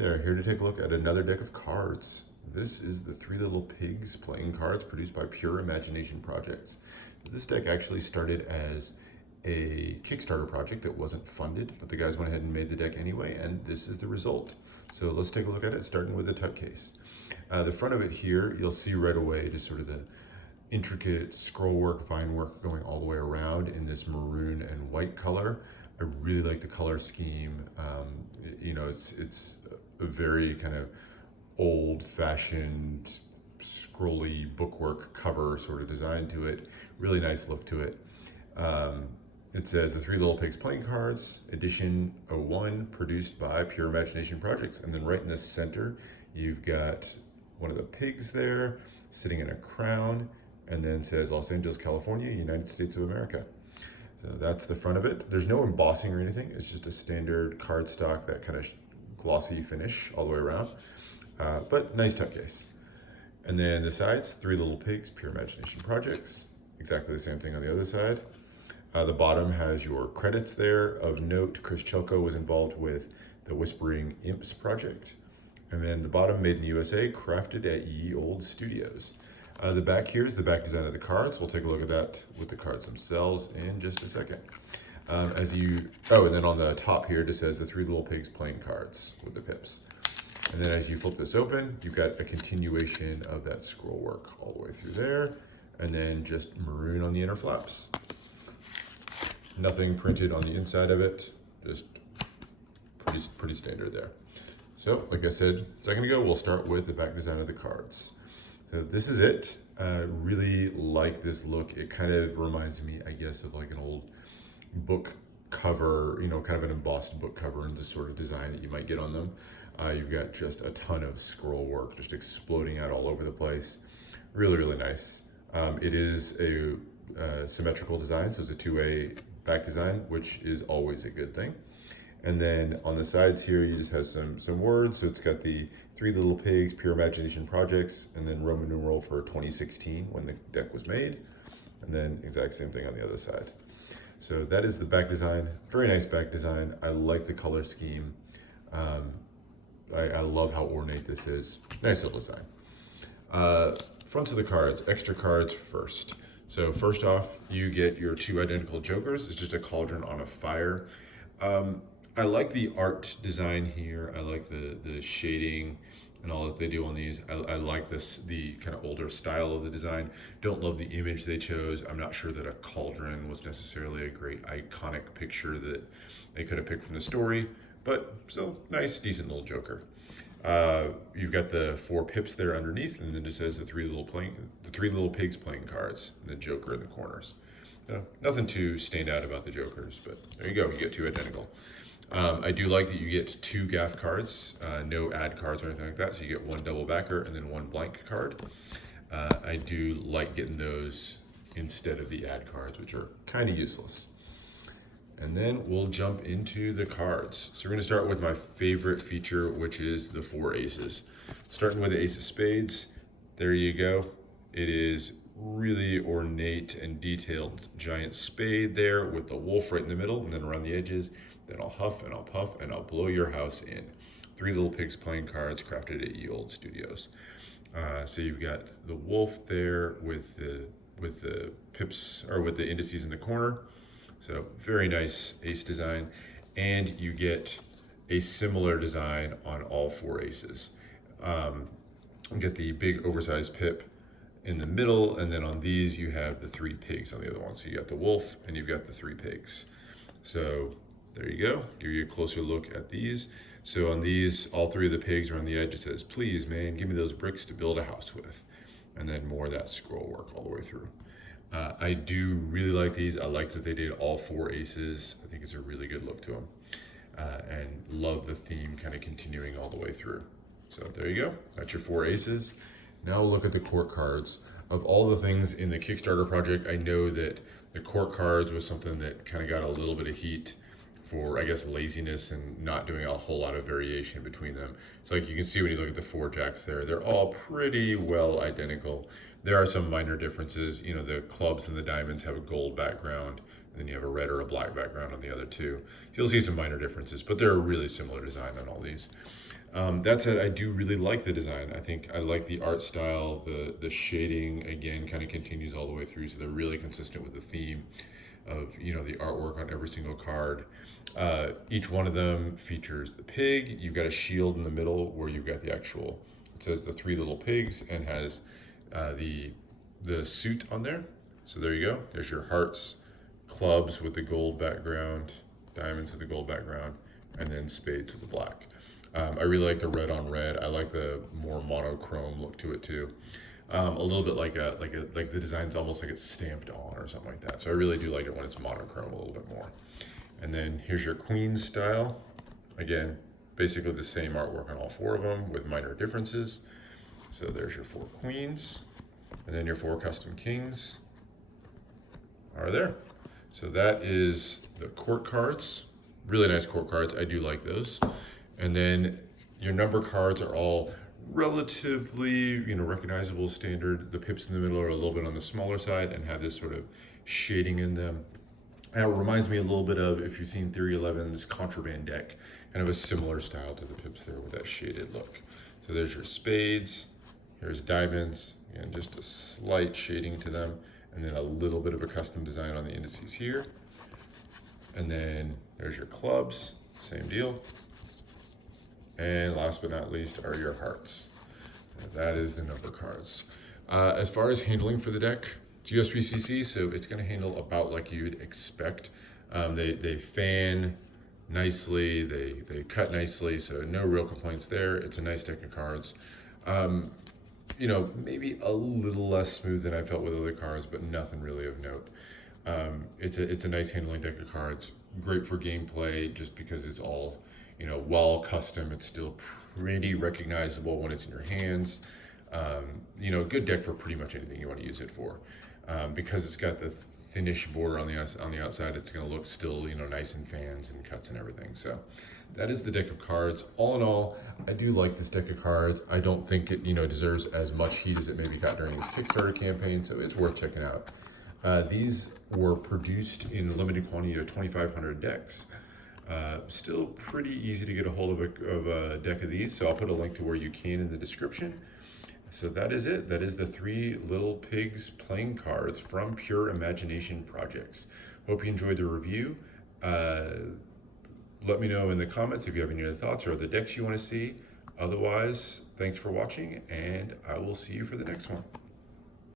there, here to take a look at another deck of cards. This is the Three Little Pigs playing cards produced by Pure Imagination Projects. This deck actually started as a Kickstarter project that wasn't funded, but the guys went ahead and made the deck anyway, and this is the result. So let's take a look at it, starting with the Tuc Case. The front of it here, you'll see right away just sort of the intricate scroll work, vine work going all the way around in this maroon and white color. I really like the color scheme. It's a very kind of old-fashioned, scrolly bookwork cover sort of design to it. Really nice look to it. It says the Three Little Pigs playing cards, edition 01, produced by Pure Imagination Projects. And then right in the center, you've got one of the pigs there sitting in a crown, and then says Los Angeles, California, United States of America. So that's the front of it. There's no embossing or anything. It's just a standard cardstock, that kind of glossy finish all the way around. But nice Tuc Case. And then the sides, Three Little Pigs, Pure Imagination Projects. Exactly the same thing on the other side. The bottom has your credits there. Of note, Chris Chelko was involved with the Whispering Imps project. And then the bottom, made in the USA, crafted at Ye Olde Studios. The back here is the back design of the cards. We'll take a look at that with the cards themselves in just a second. And then on the top here, it just says the Three Little Pigs playing cards with the pips. And then as you flip this open, you've got a continuation of that scroll work all the way through there, and then just maroon on the inner flaps. Nothing printed on the inside of it, just pretty standard there. So, like I said a second ago, we'll start with the back design of the cards. So this is it. Really like this look. It kind of reminds me, I guess, of like an old book cover, kind of an embossed book cover and the sort of design that you might get on them. You've got just a ton of scroll work just exploding out all over the place. Really, really nice. It is a symmetrical design, so it's a two-way back design, which is always a good thing. And then on the sides here, you just have some words. So it's got the Three Little Pigs, Pure Imagination Projects, and then Roman numeral for 2016 when the deck was made. And then exact same thing on the other side. So that is the back design. Very nice back design. I like the color scheme. I love how ornate this is. Nice little design. Fronts of the cards, extra cards first. So first off, you get your two identical jokers. It's just a cauldron on a fire. I like the art design here. I like the shading and all that they do on these. I like the kind of older style of the design. Don't love the image they chose. I'm not sure that a cauldron was necessarily a great iconic picture that they could have picked from the story, but still nice, decent little joker. You've got the four pips there underneath, and then it says the Three Little Pigs playing cards, and the joker in the corners. Nothing too stand out about the jokers, but there you go. You get two identical. I do like that you get two gaff cards, no ad cards or anything like that. So you get one double backer and then one blank card. I do like getting those instead of the ad cards, which are kind of useless. And then we'll jump into the cards. So we're gonna start with my favorite feature, which is the four aces. Starting with the ace of spades, there you go. It is really ornate and detailed giant spade there with the wolf right in the middle, and then around the edges. Then I'll huff and I'll puff and I'll blow your house in. Three Little Pigs playing cards, crafted at Ye Olde Studios. So you've got the wolf there with the pips, or with the indices in the corner. So very nice ace design, and you get a similar design on all four aces. You get the big oversized pip in the middle, and then on these you have the three pigs on the other one. So you got the wolf and you've got the three pigs. So there you go. Give you a closer look at these. So on these, all three of the pigs are on the edge. It says, "Please, man, give me those bricks to build a house with." And then more of that scroll work all the way through. I do really like these. I like that they did all four aces. I think it's a really good look to them. And love the theme kind of continuing all the way through. So there you go. That's your four aces. Now look at the court cards. Of all the things in the Kickstarter project, I know that the court cards was something that kind of got a little bit of heat for, I guess, laziness and not doing a whole lot of variation between them. So like you can see when you look at the four jacks there, they're all pretty well identical. There are some minor differences. The clubs and the diamonds have a gold background, and then you have a red or a black background on the other two. So you'll see some minor differences, but they're a really similar design on all these. That said, I do really like the design. I think I like the art style. The shading again kind of continues all the way through, so they're really consistent with the theme of the artwork on every single card. Each one of them features the pig. You've got a shield in the middle where you've got the actual. It says the three little pigs and has the suit on there. So there you go. There's your hearts, clubs with the gold background, diamonds with the gold background, and then spades with the black. I really like the red on red. I like the more monochrome look to it too. A little bit like the design's almost like it's stamped on or something like that. So I really do like it when it's monochrome a little bit more. And then here's your queen style. Again, basically the same artwork on all four of them with minor differences. So there's your 4 queens, and then your 4 custom kings are there. So that is the court cards. Really nice court cards. I do like those. And then your number cards are all relatively, recognizable, standard. The pips in the middle are a little bit on the smaller side and have this sort of shading in them. And it reminds me a little bit of, if you've seen Theory 11's Contraband deck, kind of a similar style to the pips there with that shaded look. So there's your spades, here's diamonds, and just a slight shading to them, and then a little bit of a custom design on the indices here. And then there's your clubs, same deal. And last but not least are your hearts. And that is the number cards. As far as handling for the deck, it's USB-CC, so it's going to handle about like you'd expect. They fan nicely, they cut nicely, so no real complaints there. It's a nice deck of cards. Maybe a little less smooth than I felt with other cards, but nothing really of note. It's a nice handling deck of cards. Great for gameplay, just because it's all, while custom, it's still pretty recognizable when it's in your hands. Good deck for pretty much anything you want to use it for. Because it's got the thinnish border on the outside, it's going to look still, nice and fans and cuts and everything. So that is the deck of cards. All in all, I do like this deck of cards. I don't think it, deserves as much heat as it maybe got during this Kickstarter campaign, so it's worth checking out. These were produced in a limited quantity of 2,500 decks. Still pretty easy to get a hold of a deck of these, so I'll put a link to where you can in the description. So that is it. That is the 3 Little Pigs playing cards from Pure Imagination Projects. Hope you enjoyed the review. Let me know in the comments if you have any other thoughts or other decks you want to see. Otherwise, thanks for watching, and I will see you for the next one.